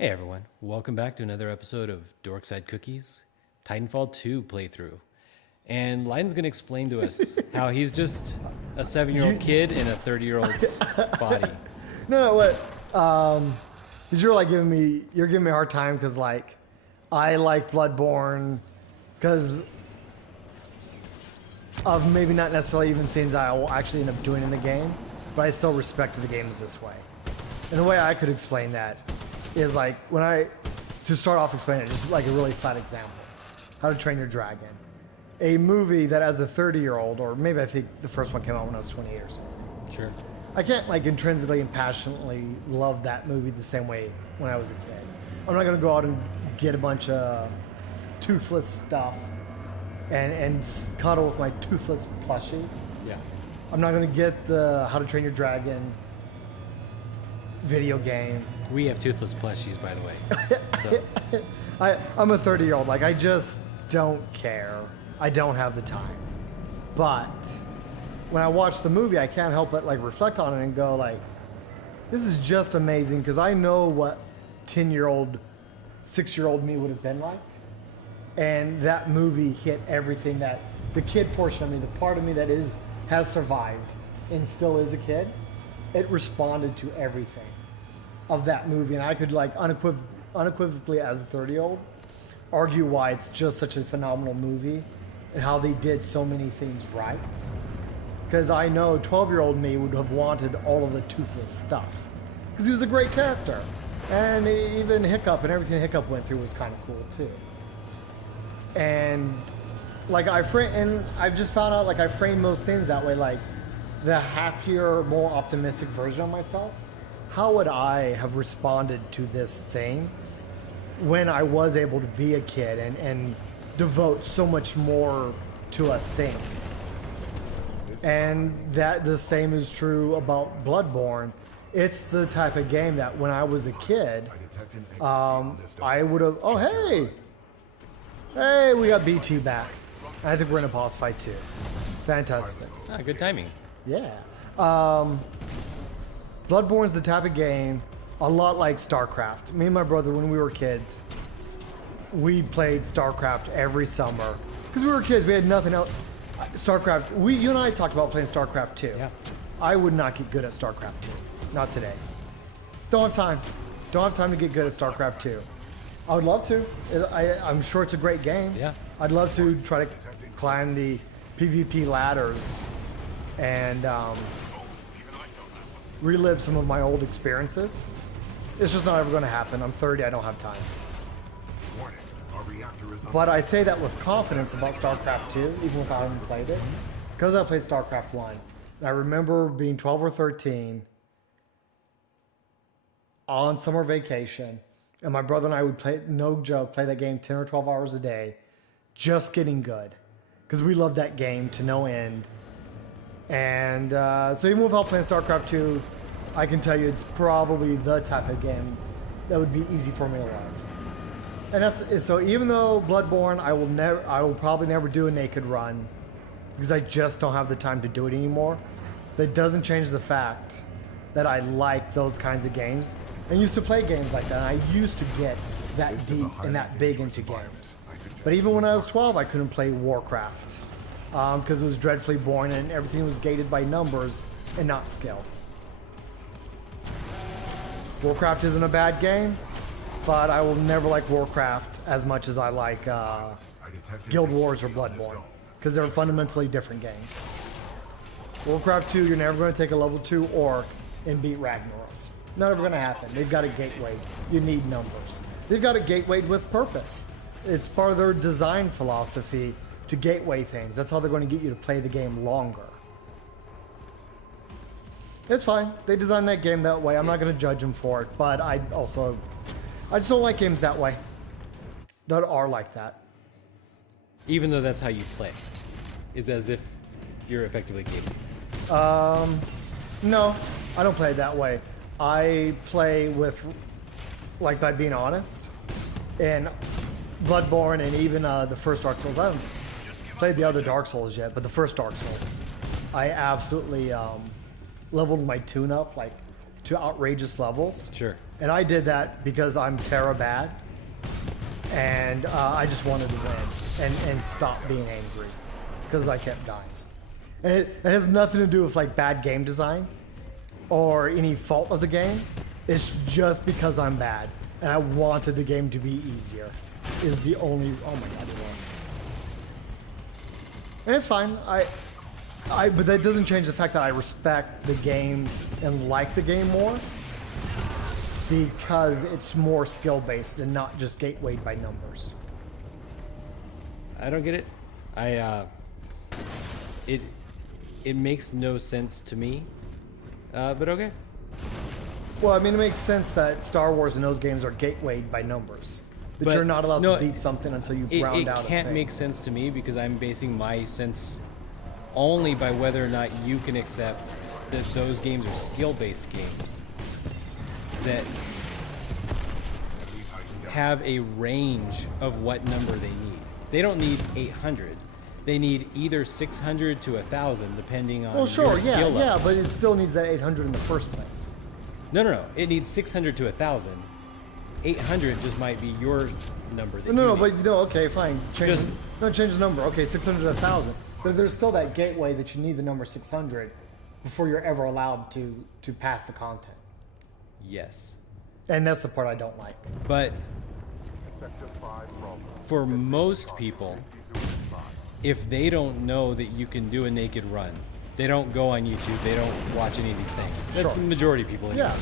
Hey everyone, welcome back to another episode of Dorkside Cookies, TitanFall 2 playthrough. And Lyden's going to explain to us how he's just a 7-year-old kid in a 30-year-old's body. No, what? Because you're giving me a hard time because I like Bloodborne because of maybe not necessarily even things I will actually end up doing in the game, but I still respect the games this way. And the way I could explain that is to start off explaining it, just like a really flat example. How to Train Your Dragon. A movie that as a 30-year-old, or maybe I think the first one came out when I was 20 years old. Sure. I can't intrinsically and passionately love that movie the same way when I was a kid. I'm not gonna go out and get a bunch of toothless stuff and cuddle with my toothless plushie. Yeah. I'm not gonna get the How to Train Your Dragon video game. We have toothless plushies, by the way. So. I'm a 30-year-old. I just don't care. I don't have the time. But when I watch the movie, I can't help but reflect on it and go this is just amazing because I know what 10-year-old, 6-year-old me would have been like. And that movie hit everything that the kid portion of me, the part of me that has survived and still is a kid, it responded to everything of that movie. And I could unequivocally as a 30-year-old argue why it's just such a phenomenal movie and how they did so many things right. Because I know 12-year-old me would have wanted all of the toothless stuff. Because he was a great character. And even Hiccup and everything Hiccup went through was kind of cool too. And I've just found out I frame most things that way, the happier, more optimistic version of myself. How would I have responded to this thing when I was able to be a kid and devote so much more to a thing? And that the same is true about Bloodborne. It's the type of game that when I was a kid, I would have, hey, we got BT back. I think we're in a boss fight too. Fantastic. Good timing. Yeah. Bloodborne's the type of game, a lot like StarCraft. Me and my brother, when we were kids, we played StarCraft every summer. Because we were kids, we had nothing else. StarCraft, you and I talked about playing StarCraft 2. Yeah. I would not get good at StarCraft 2. Not today. Don't have time. Don't have time to get good at StarCraft 2. I would love to. I'm sure it's a great game. Yeah. I'd love to try to climb the PvP ladders and relive some of my old experiences. It's just not ever going to happen. I'm 30. I don't have time. But I say that with confidence about StarCraft 2, even if I haven't played it, because I played StarCraft 1. And I remember being 12 or 13 on summer vacation, and my brother and I would play, no joke, play that game 10 or 12 hours a day, just getting good. Because we loved that game to no end. And so even without playing StarCraft 2, I can tell you it's probably the type of game that would be easy for me to love. And so even though Bloodborne, I will probably never do a naked run because I just don't have the time to do it anymore. That doesn't change the fact that I like those kinds of games and used to play games like that. And I used to get that deep and that big into games. But even when I was 12, I couldn't play Warcraft because it was dreadfully boring and everything was gated by numbers and not skill. Warcraft isn't a bad game, but I will never like Warcraft as much as I like Guild Wars or Bloodborne because they're fundamentally different games. Warcraft 2, you're never going to take a level 2 orc and beat Ragnaros. Not ever going to happen. They've got a gateway. You need numbers. They've got a gateway with purpose. It's part of their design philosophy to gateway things. That's how they're going to get you to play the game longer. It's fine. They designed that game that way. I'm not going to judge them for it, but I just don't like games that way. That are like that. Even though that's how you play. Is as if you're effectively gaming. No, I don't play it that way. I play with, by being honest. And Bloodborne and even the first Dark Souls. I haven't played the other Dark Souls yet, but the first Dark Souls, I absolutely leveled my tune up to outrageous levels. Sure. And I did that because I'm Terra bad. And I just wanted to win and stop being angry because I kept dying. And it has nothing to do with like bad game design or any fault of the game. It's just because I'm bad and I wanted the game to be easier is the only, oh my God, and it's fine. But that doesn't change the fact that I respect the game and like the game more because it's more skill-based and not just gatewayed by numbers. I don't get it. It makes no sense to me, but okay. Well, I mean, it makes sense that Star Wars and those games are gatewayed by numbers. That you're not allowed to beat something until you round out a thing. It can't make sense to me because I'm basing my sense only by whether or not you can accept that those games are skill-based games that have a range of what number they need. They don't need 800. They need either 600 to 1,000, depending on your skill level. Yeah, but it still needs that 800 in the first place. No. It needs 600 to 1,000. 800 just might be your number. Okay, fine. Change the number. Okay, 600 to 1,000. But there's still that gateway that you need the number 600 before you're ever allowed to pass the content. Yes. And that's the part I don't like. But for most people, if they don't know that you can do a naked run, they don't go on YouTube. They don't watch any of these things. That's the majority of people. Yeah.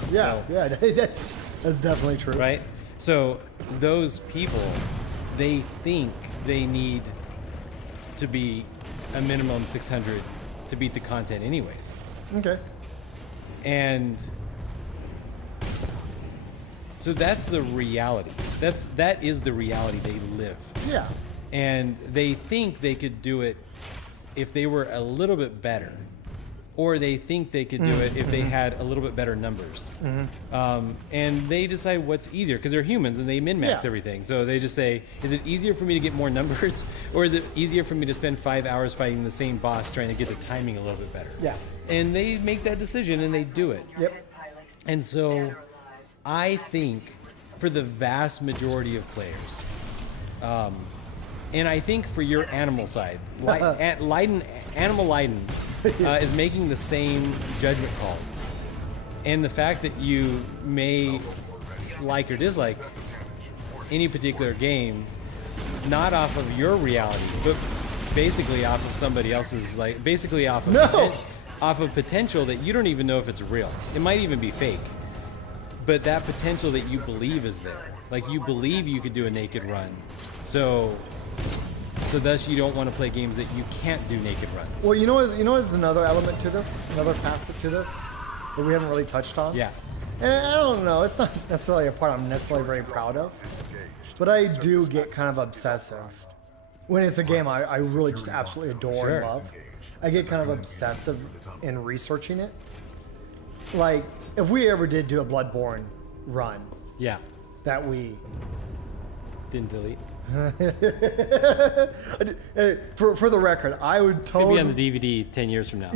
That's definitely true. Right? So those people, they think they need to be a minimum 600 to beat the content anyways. Okay. And so that's the reality. That is the reality they live. Yeah. And they think they could do it if they were a little bit better, or they think they could do it if they had a little bit better numbers. And they decide what's easier because they're humans and they min-max everything. So they just say, is it easier for me to get more numbers, or is it easier for me to spend 5 hours fighting the same boss trying to get the timing a little bit better? Yeah. And they make that decision and they do it. Yep. And so I think for the vast majority of players, and I think for your animal side, Animal Leiden is making the same judgment calls. And the fact that you may like or dislike any particular game, not off of your reality, but basically off of somebody else's, off of potential that you don't even know if it's real. It might even be fake. But that potential that you believe is there. Like you believe you could do a naked run. So thus you don't want to play games that you can't do naked runs. Well, you know what's another element to this, another facet to this that we haven't really touched on? Yeah. And I don't know, it's not necessarily a part I'm necessarily very proud of, but I do get kind of obsessive. When it's a game I really just absolutely adore and love, I get kind of obsessive in researching it. Like, if we ever did do a Bloodborne run, that we didn't delete. For the record, I would totally it's gonna be on the DVD 10 years from now.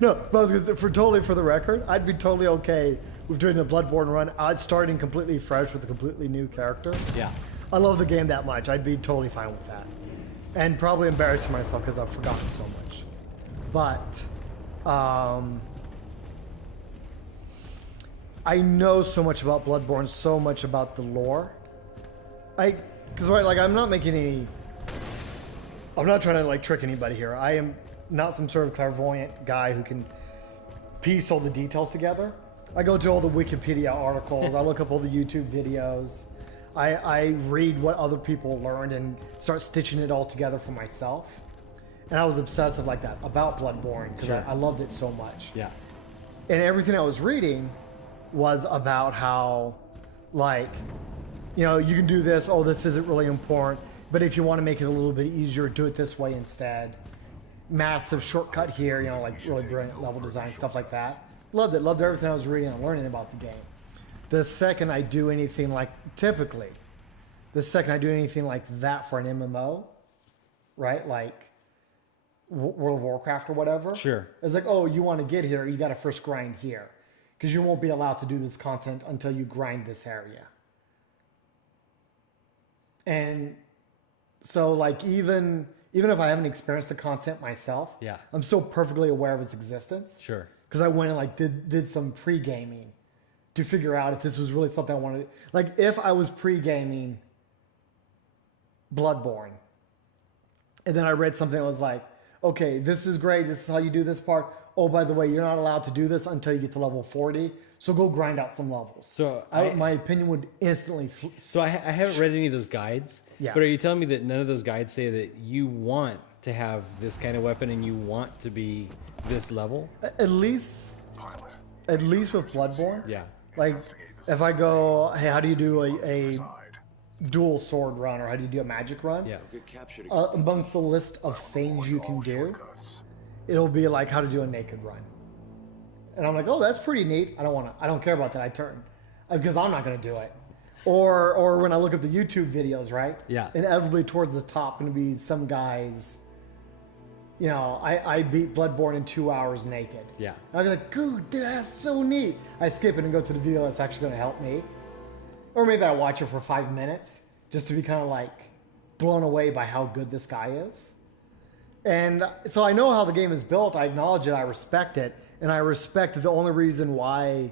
No, but I was gonna say, for the record, I'd be totally okay with doing the Bloodborne run. I'd starting completely fresh with a completely new character. Yeah. I love the game that much. I'd be totally fine with that, and probably embarrassing myself because I've forgotten so much. But I know so much about Bloodborne, so much about the lore. Because I'm not making any. I'm not trying to trick anybody here. I am not some sort of clairvoyant guy who can piece all the details together. I go to all the Wikipedia articles. I look up all the YouTube videos. I read what other people learned and start stitching it all together for myself. And I was obsessive like that about Bloodborne because I loved it so much. Yeah. And everything I was reading was about how, you can do this. Oh, this isn't really important. But if you want to make it a little bit easier, do it this way instead. Massive shortcut here, really brilliant level design, stuff like that. Loved it. Loved everything I was reading and learning about the game. The second I do anything like that for an MMO, right? Like World of Warcraft or whatever. Sure. It's like, oh, you want to get here, you got to first grind here. because you won't be allowed to do this content until you grind this area. And so like even if I haven't experienced the content myself, Yeah. I'm still perfectly aware of its existence. Sure. Because I went and like did some pre-gaming to figure out if this was really something I wanted. Like if I was pre-gaming Bloodborne, and then I read something that was like, okay, this is great. This is how you do this part. Oh, by the way, you're not allowed to do this until you get to level 40. So go grind out some levels. So my opinion would instantly. So I haven't read any of those guides. Yeah. But are you telling me that none of those guides say that you want to have this kind of weapon and you want to be this level? At least with Bloodborne. Yeah. Like if I go, hey, how do you do a dual sword run, or how do you do a magic run? Yeah. Amongst the list of things you can do, it'll be like how to do a naked run. And I'm like, oh, that's pretty neat. I don't care about that. I turn because I'm not going to do it. Or when I look up the YouTube videos, right? Yeah. Inevitably towards the top going to be some guys, you know, I beat Bloodborne in 2 hours naked. Yeah. I'd be like, dude, that's so neat. I skip it and go to the video that's actually going to help me. Or maybe I watch it for 5 minutes just to be kind of like blown away by how good this guy is. And so I know how the game is built. I acknowledge it. I respect it. And I respect that the only reason why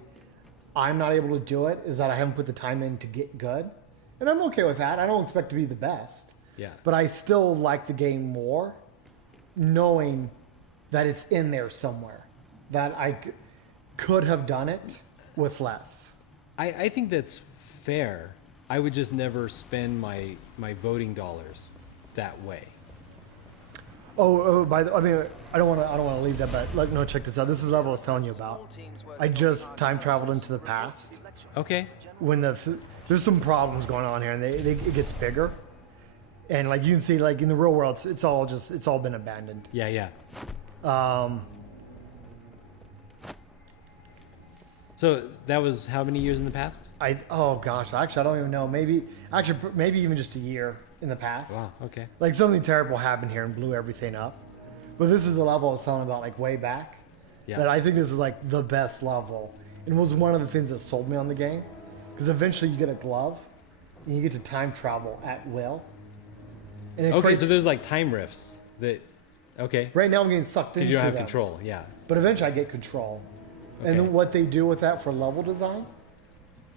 I'm not able to do it is that I haven't put the time in to get good. And I'm okay with that. I don't expect to be the best. Yeah. But I still like the game more knowing that it's in there somewhere. That I could have done it with less. I think that's fair. I would just never spend my voting dollars that way. I don't want to leave that, but like, no, check this out. This is the level I was telling you about. I just time traveled into the past. Okay. When there's some problems going on here, and it gets bigger, and like you can see, like in the real world, it's all been abandoned. Yeah, yeah. So that was how many years in the past? Oh gosh, actually I don't even know. Maybe even just a year in the past. Wow. Okay. Like something terrible happened here and blew everything up. But this is the level I was telling about, like way back. Yeah. That I think this is like the best level, and was one of the things that sold me on the game, because eventually you get a glove, and you get to time travel at will. And it Okay, creates, so there's like time rifts that. Okay. right now I'm getting sucked into Because you don't have them. control. Yeah. But eventually I get control. And Okay. then what they do with that for level design,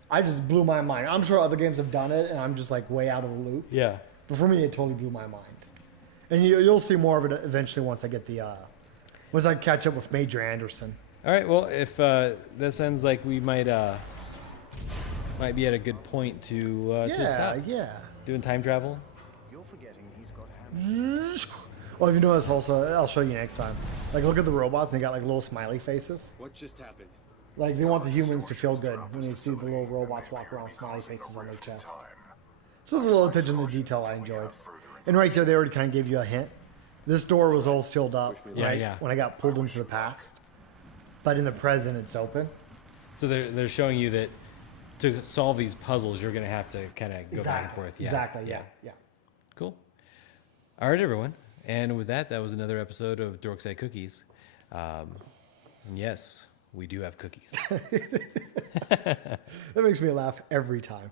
I just blew my mind. I'm sure other games have done it, and I'm just like way out of the loop. Yeah. But for me, it totally blew my mind. And you'll see more of it eventually once I catch up with Major Anderson. All right. Well, if that sounds like we might be at a good point to stop Yeah. doing time travel. You're forgetting he's got hands. Oh, if you notice also, I'll show you next time. Like, look at the robots, and they got like little smiley faces. What just happened? Like, they want the humans to feel good when they see the little robots walk around with smiley faces on their chest. So there's a little attention to detail I enjoyed. And right there, they already kind of gave you a hint. This door was all sealed up, Yeah, right? yeah. When I got pulled into the past. But in the present, it's open. So they're showing you that to solve these puzzles, you're going to have to kind of go back and forth. Yeah. Exactly, yeah. Cool. All right, everyone. And with that, that was another episode of Dorkside Cookies. And yes, we do have cookies. That makes me laugh every time.